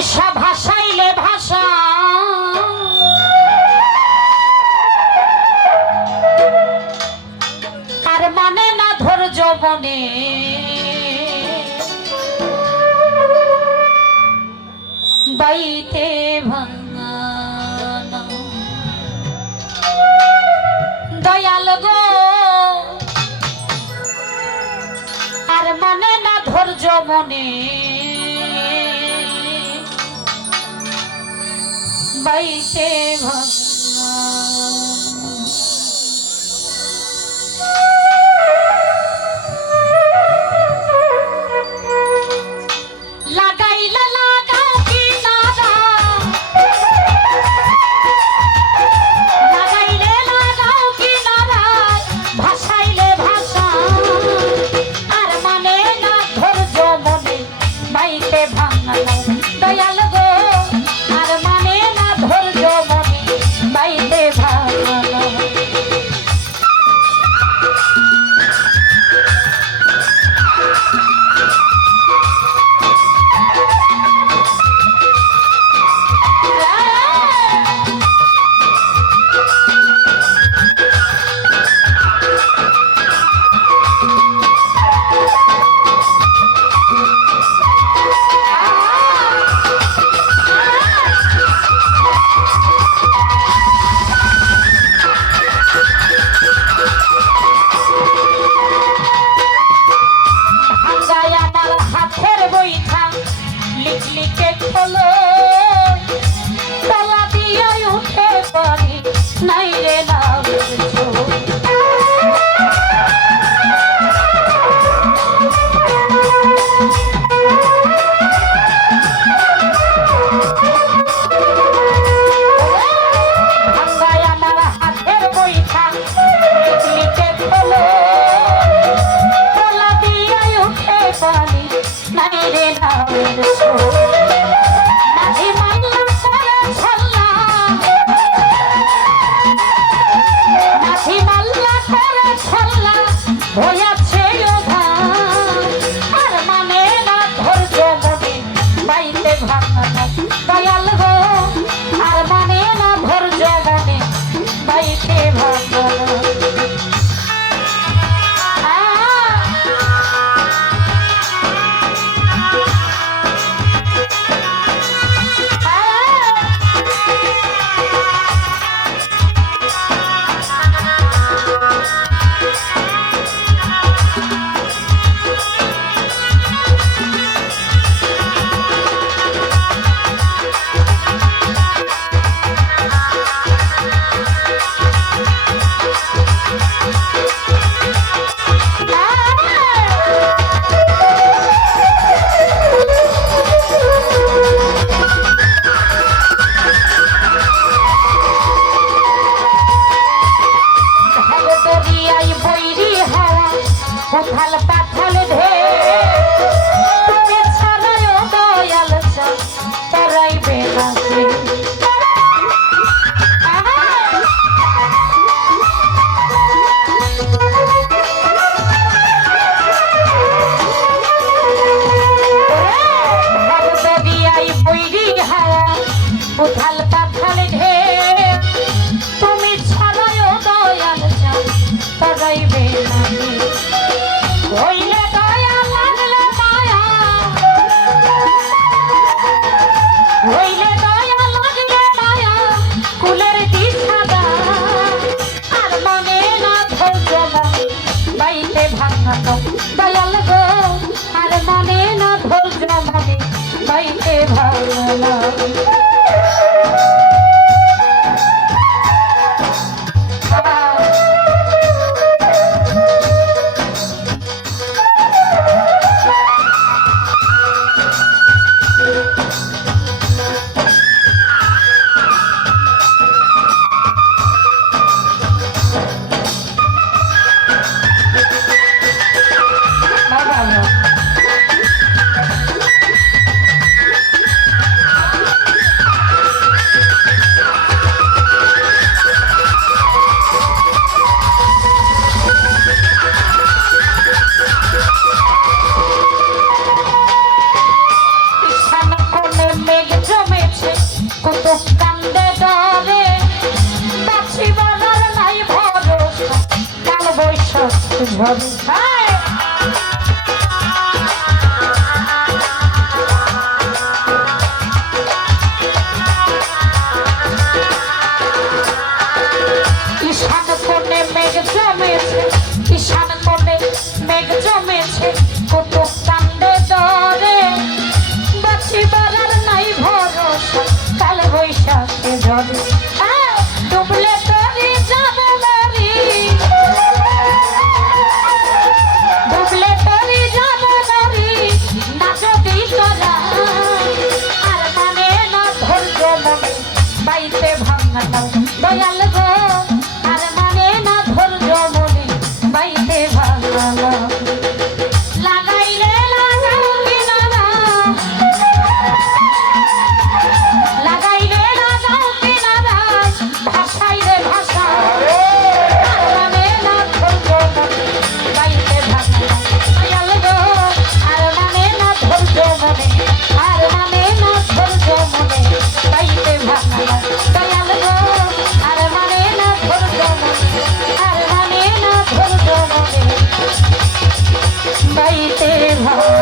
নিশা ভাসাইলে ভাষা আর মানে না ধৈর্য বনে বাইতে ভাঙা দয়াল গো আর মানে না ধৈর্য মনে বাইতে ভাঙা লাগাইলা লাগাও কিনারা লাগাইলে লাগাও কিনারা ভাসাইলে ভাষা আর মানে না ধৈর্য মনে বাইতে ভাঙা দয়াল গো আর মানে না ধৈর্য মনে বাইতে ভাঙা লিখলিকে খোলো তলা দিয়ে উঠে পারি নাই রে না ভাঙ্গায় আমার হাতের বইটা লিখলিকে খোলো তলা দিয়ে উঠে পারি নাই রে না মাঝি মাল্লা করে ছল্লা মাঝি মাল্লা করে ছল্লা ভয়াছে ওধা আর মানে না ধৈর্য মনে বাইতে ভাঙা দয়াল গো আর মানে না ধৈর্য মনে বাইতে ভাঙা উথাল পাথাল ধে তুমি ছাড়াই দয়াল তরাইবে না উথাল পাথাল ধে তুমি ছাড়াই দয়াল তরাইবে না হইলে দয়া লাগলে মায়া হইলে দয়া লাগলে মায়া কুলের দিশাদা আর মানে না ধৈর্য মনে বাইতে ভাঙা দয়াল গো আর মানে না ধৈর্য মনে বাইতে ভাঙা ঝরে ঈশান কোণে মেঘ জমেছে, ঈশান কোণে মেঘ জমেছে, কুতুব কান্দে ডরে, বাঁচিবার আর নাই ভরসা, কাল বৈশাখে ঝরে ডুবলে তরি যাবে মরি, ডুবলে তরি যাবে মরি, না যদি তোরা আর মানে না ধৈর্য মনে বাইতে ভাঙা দয়াল গো, আর মানে না ধৈর্য মনে বাইতে ভাঙা লাগাইলে লাগাও কিনারা, লাগাইলে লাগাও কিনারা, ভাষাইলে ভাষা আর মানে না ধৈর্য মনে বাইতে ভাঙা দয়াল গো, আর মানে না ধৈর্য মনে, আর মানে না ধৈর্য মনে বাইতে ভাঙা দয়াল গো, আর মানে না ধৈর্য মনে, আর মানে না ধৈর্য মনে বাইতে ভাঙা।